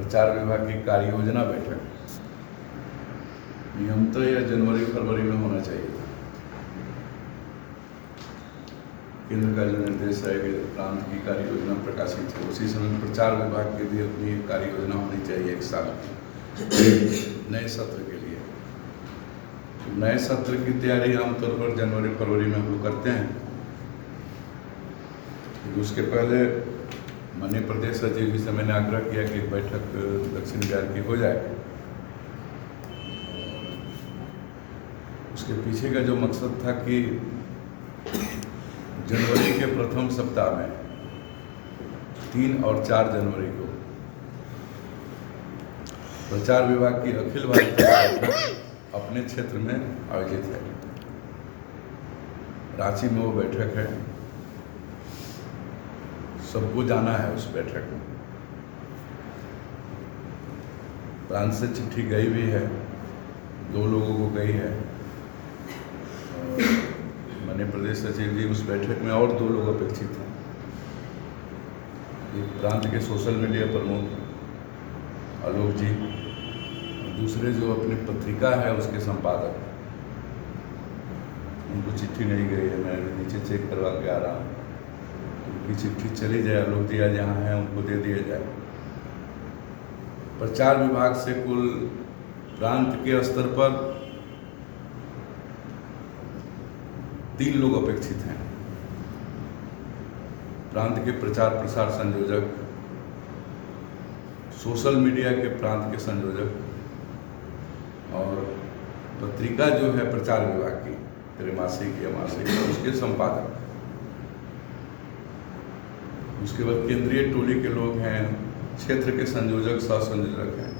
प्रचार विभाग की कार्य योजना बैठक नियमतः या जनवरी फरवरी में होना चाहिए था। केंद्र का जो निर्देश है कि प्रांत की कार्य योजना प्रकाशित है, उसी समय प्रचार विभाग की भी अपनी कार्य योजना होनी चाहिए एक साल की नए सत्र के लिए। नए सत्र की तैयारी आमतौर पर जनवरी फरवरी में हम लोग करते हैं। उसके पहले माननीय प्रदेश सचिव जी से मैंने आग्रह किया कि एक बैठक दक्षिण बिहार की हो जाए। उसके पीछे का जो मकसद था कि जनवरी के प्रथम सप्ताह में 3 और 4 जनवरी को प्रचार विभाग की अखिल भारतीय बैठक अपने क्षेत्र में आयोजित है। रांची में वो बैठक है, सबको जाना है उस बैठक में। प्रांत से चिट्ठी गई भी है, 2 लोगों को गई है। माननीय प्रदेश सचिव जी उस बैठक में और 2 लोग अपेक्षित हैं। एक प्रांत के सोशल मीडिया प्रमुख आलोक जी, दूसरे जो अपनी पत्रिका है उसके संपादक, उनको चिट्ठी नहीं गई है। मैं नीचे चेक करवा के आ रहा हूँ, उनकी चिट्ठी चली जाए, आलोक जी आज यहाँ हैं, उनको दे दिया जाए। प्रचार विभाग से कुल प्रांत के स्तर पर 3 लोग अपेक्षित हैं। प्रांत के प्रचार प्रसार संयोजक, सोशल मीडिया के प्रांत के संयोजक और पत्रिका जो है प्रचार विभाग की त्रैमासिक या मासिक उसके संपादक। उसके बाद केंद्रीय टोली के लोग हैं, क्षेत्र के संयोजक, सह संयोजक हैं।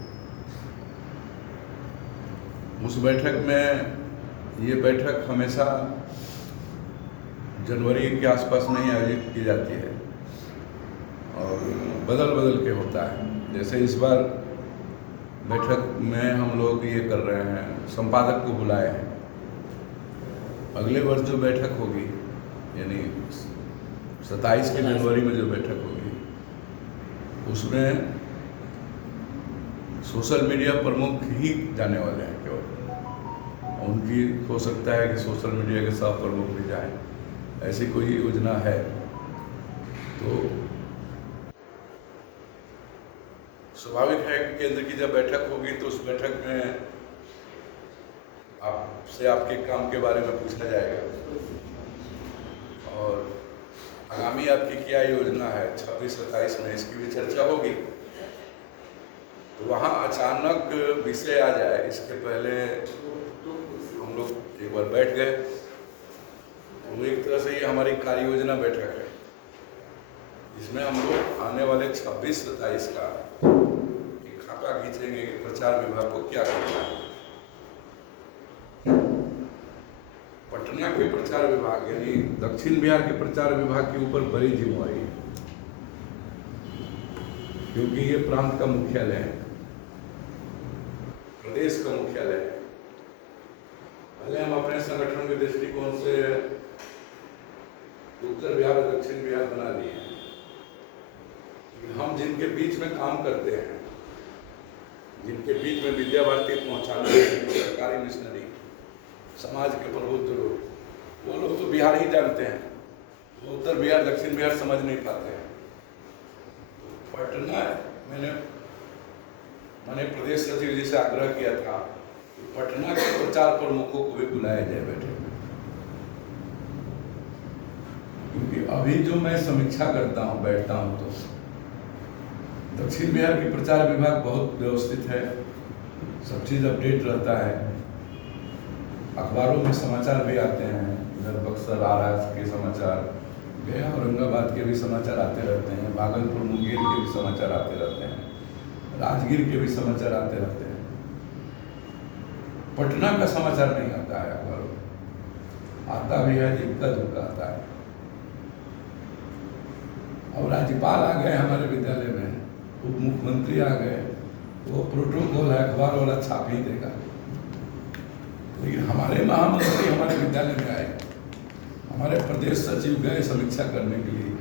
उस बैठक में ये बैठक हमेशा जनवरी के आसपास नहीं आयोजित की जाती है और बदल बदल के होता है। जैसे इस बार बैठक में हम लोग ये कर रहे हैं, संपादक को बुलाए हैं। अगले वर्ष जो बैठक होगी यानी 27 की जनवरी में जो बैठक होगी उसमें सोशल मीडिया प्रमुख ही जाने वाले हैं केवल। उनकी हो सकता है कि सोशल मीडिया के सह प्रमुख भी जाएं, ऐसी कोई योजना है। तो स्वाभाविक है कि केंद्र की जब बैठक होगी तो उस बैठक में आपसे आपके काम के बारे में पूछा जाएगा और आगामी आपकी क्या योजना है 26-27 में, इसकी भी चर्चा होगी। तो वहाँ अचानक विषय आ जाए, इसके पहले हम लोग एक बार बैठ गए। तो एक तरह से ये हमारी कार्य योजना बैठक है, इसमें हम लोग आने वाले 26-27 का एक खाका खींचेंगे कि प्रचार विभाग को क्या करना है। पटना के प्रचार विभाग यानी दक्षिण बिहार के प्रचार विभाग के ऊपर बड़ी जिम्मेवारी है, क्योंकि ये प्रांत का मुख्यालय है, प्रदेश का मुख्यालय है। पहले हम अपने संगठन के दृष्टिकोण से उत्तर बिहार और दक्षिण बिहार बना दिए हैं। हम जिनके बीच में काम करते हैं, जिनके बीच में विद्या भारती पहुंचाना है, सरकारी मिशनरी, समाज के प्रबुद्ध लोग, वो लोग तो बिहार ही जानते हैं, वो उत्तर बिहार दक्षिण बिहार समझ नहीं पाते हैं। पटना मैंने प्रदेश सचिव जी से आग्रह किया था कि पटना के प्रचार प्रमुखों को भी बुलाया जाए बैठक में, क्योंकि अभी जो मैं समीक्षा करता हूँ, बैठता हूँ, तो दक्षिण बिहार की प्रचार विभाग बहुत व्यवस्थित है, सब चीज़ अपडेट रहता है। अखबारों में समाचार भी आते हैं, इधर बक्सर आरा के समाचार, गया औरंगाबाद के भी समाचार आते रहते हैं, भागलपुर मुंगेर के भी समाचार आते रहते हैं, राजगीर के भी समाचार आते रहते हैं। पटना का समाचार नहीं आता है अखबारों में, आता भी है जिनका दुखा आता है। और राज्यपाल आ गए हमारे विद्यालय में, उप मुख्यमंत्री आ गए, वो प्रोटोकॉल है, अखबार वाला छाप ही देगा। लेकिन हमारे महामंत्री हमारे विद्यालय में आए, हमारे प्रदेश सचिव गए समीक्षा करने के लिए,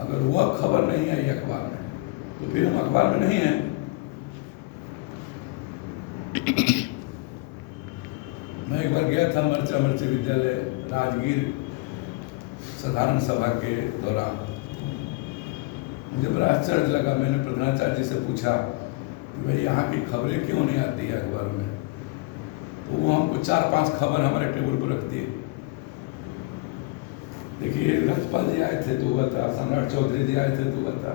अगर वह खबर नहीं आई अखबार में तो फिर हम अखबार में नहीं हैं। मैं एक बार गया था मर्चे विद्यालय राजगीर साधारण सभा के दौरान। मुझे बड़ा आश्चर्य लगा। मैंने प्रधानाचार्य जी से पूछा कि भाई यहाँ की खबरें क्यों नहीं आती है अखबार में। तो वो हमको 4-5 खबर हमारे टेबल पर रख दिए। देखिए, राज्यपाल जी आए थे तो हुआ था, सम्राट चौधरी जी आए थे तो हुआ था,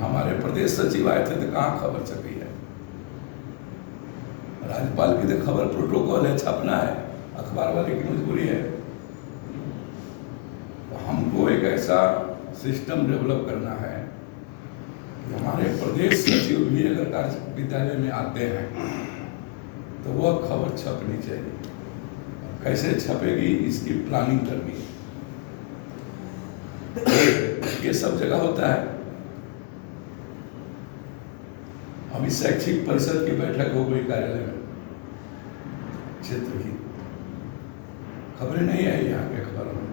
हमारे प्रदेश सचिव आए थे तो कहाँ खबर छपी है। राज्यपाल की तो खबर प्रोटोकॉल है, छपना है, अखबार वाले की मजबूरी है। तो हमको एक ऐसा सिस्टम डेवलप करना है कि हमारे प्रदेश सचिव भी अगर कार्य विद्यालय में आते हैं तो वह खबर छपनी चाहिए। कैसे छपेगी इसकी प्लानिंग करनी है। ये सब जगह होता है। अभी शैक्षिक परिषद की बैठक हो गई कार्यालय में, क्षेत्र की। खबरें नहीं आई यहाँ के अखबारों में।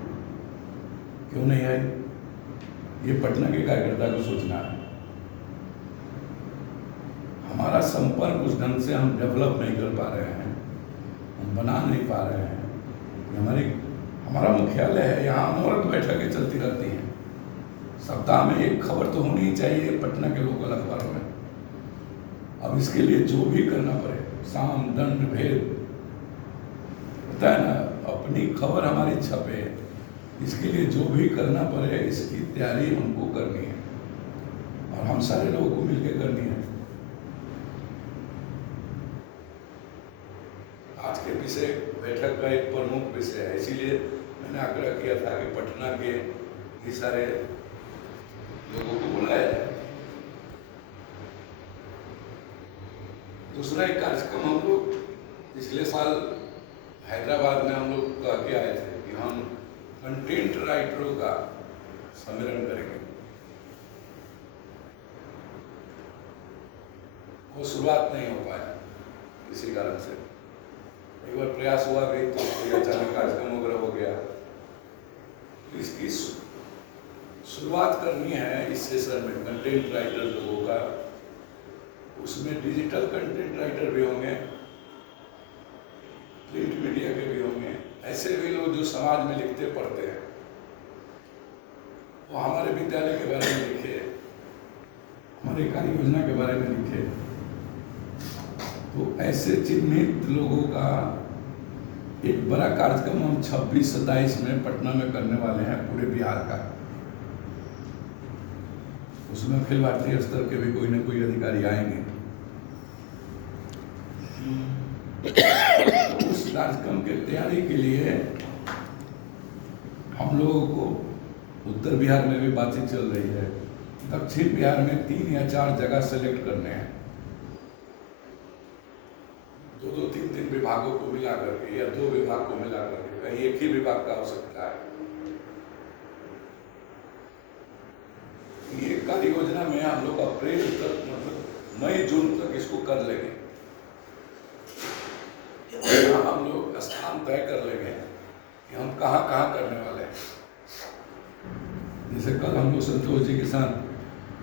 क्यों नहीं आई? ये पटना के कार्यकर्ता को सोचना है। हमारा संपर्क उस ढंग से हम डेवलप नहीं कर पा रहे हैं, हम बना नहीं पा रहे हैं। हमारा मुख्यालय है, यहाँ अनवरत बैठकें चलती रहती हैं। सप्ताह में एक खबर तो होनी ही चाहिए पटना के लोकल अखबारों में। अब इसके लिए जो भी करना पड़े, साम दंड भेद होता है ना, अपनी खबर हमारी छपे, इसके लिए जो भी करना पड़े इसकी तैयारी हमको करनी है और हम सारे लोगों को मिलकर करनी है। आज के विषय बैठक का एक प्रमुख विषय है, इसीलिए मैंने आग्रह किया था कि पटना के ये सारे लोगों को बुलाया जाए। दूसरा एक कार्यक्रम हम लोग पिछले साल हैदराबाद में हम लोग कह के आए थे कि हम कंटेंट राइटरों का सम्मेलन करेंगे। वो शुरुआत नहीं हो पाया किसी कारण से। एक बार प्रयास हुआ भी तो अचानक कार्यक्रम वगैरह हो गया। तो इसकी शुरुआत करनी है इस सेशन में कंटेंट राइटर लोगों का। उसमें डिजिटल कंटेंट राइटर भी होंगे, प्रिंट मीडिया के भी होंगे, ऐसे भी लोग जो समाज में लिखते पढ़ते हैं, वो हमारे विद्यालय के बारे में लिखे, हमारे कार्य योजना के बारे में लिखे। तो ऐसे चिन्हित लोगों का एक बड़ा कार्यक्रम हम 26-27 में पटना में करने वाले हैं, पूरे बिहार का। उसमें अखिल भारतीय स्तर के भी कोई न कोई अधिकारी आएंगे। उस कार्यक्रम के तैयारी के लिए हम लोगों को उत्तर बिहार में भी बातचीत चल रही है। दक्षिण बिहार में 3 या 4 जगह सेलेक्ट करने हैं, 2-3 विभागों को मिला करके या 2 विभाग को मिला करके, कहीं एक ही विभाग का हो सकता है। ये कार्य योजना में हम लोग अप्रैल तक, मतलब मई-जून तक इसको कर लेंगे। हम लोग स्थान तय कर लेंगे कि हम कहाँ करने वाले हैं। जैसे कल हम लोग संतोष जी के साथ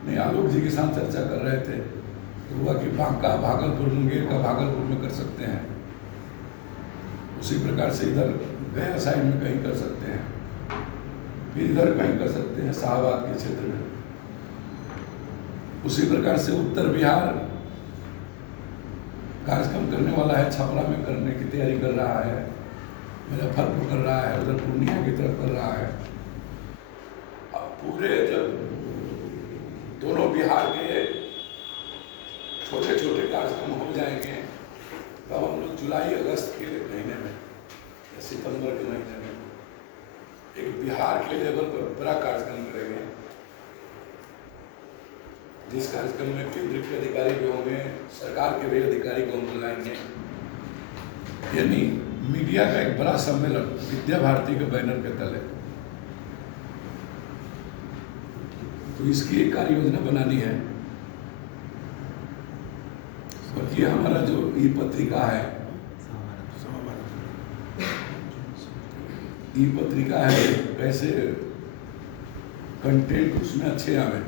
नहीं, आलोक जी के साथ चर्चा कर रहे थे तो हुआ कि बांका, भागलपुर, मुंगेर का भागलपुर में कर सकते हैं। उसी प्रकार से इधर गया साइड में कहीं कर सकते हैं, फिर इधर कहीं कर सकते हैं शाहबाद के क्षेत्र में। उसी प्रकार से उत्तर बिहार कार्यक्रम करने वाला है, छपरा में करने की तैयारी कर रहा है, मुजफ्फरपुर कर रहा है, उधर पूर्णिया की तरफ कर रहा है। अब पूरे जब दोनों बिहार के छोटे छोटे कार्यक्रम हो जाएंगे तब हम लोग जुलाई-अगस्त के महीने में या सितंबर के महीने में एक बिहार के लेवल पर बड़ा कार्यक्रम करेंगे, जिस कार्यक्रम में केंद्र के अधिकारी भी होंगे, सरकार के भी अधिकारी को हम बुलाएंगे। यानी मीडिया का एक बड़ा सम्मेलन विद्या भारती के बैनर के तले। तो इसकी एक कार्य योजना बनानी है। और ये हमारा जो ई-पत्रिका है, ई-पत्रिका है, कैसे कंटेंट उसमें अच्छे आवे,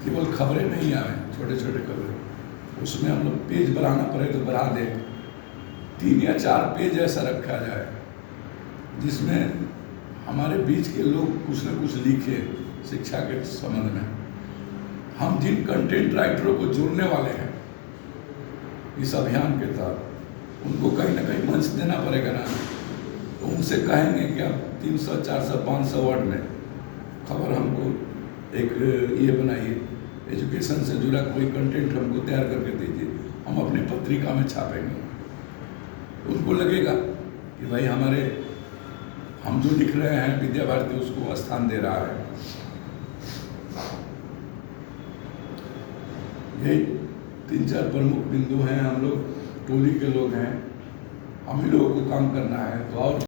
केवल खबरें नहीं आवे, छोटे छोटे खबरें, उसमें हम लोग पेज बढ़ाना पड़े तो बढ़ा दें, 3 या 4 पेज ऐसा रखा जाए जिसमें हमारे बीच के लोग कुछ न कुछ लिखे शिक्षा के संबंध में। हम जिन कंटेंट राइटरों को जोड़ने वाले हैं इस अभियान के तहत, उनको कहीं ना कहीं मंच देना पड़ेगा ना। तो उनसे कहेंगे कि आप 300, 400, 500 वर्ड में खबर हमको एक ये बनाइए, एजुकेशन से जुड़ा कोई कंटेंट हमको तैयार करके दीजिए, हम अपने पत्रिका में छापेंगे। उनको लगेगा कि भाई हम जो लिख रहे हैं विद्या भारती उसको स्थान दे रहा है। यही 3-4 प्रमुख बिंदु हैं। हम लोग टोली के लोग हैं, हम ही लोगों को काम करना है। तो और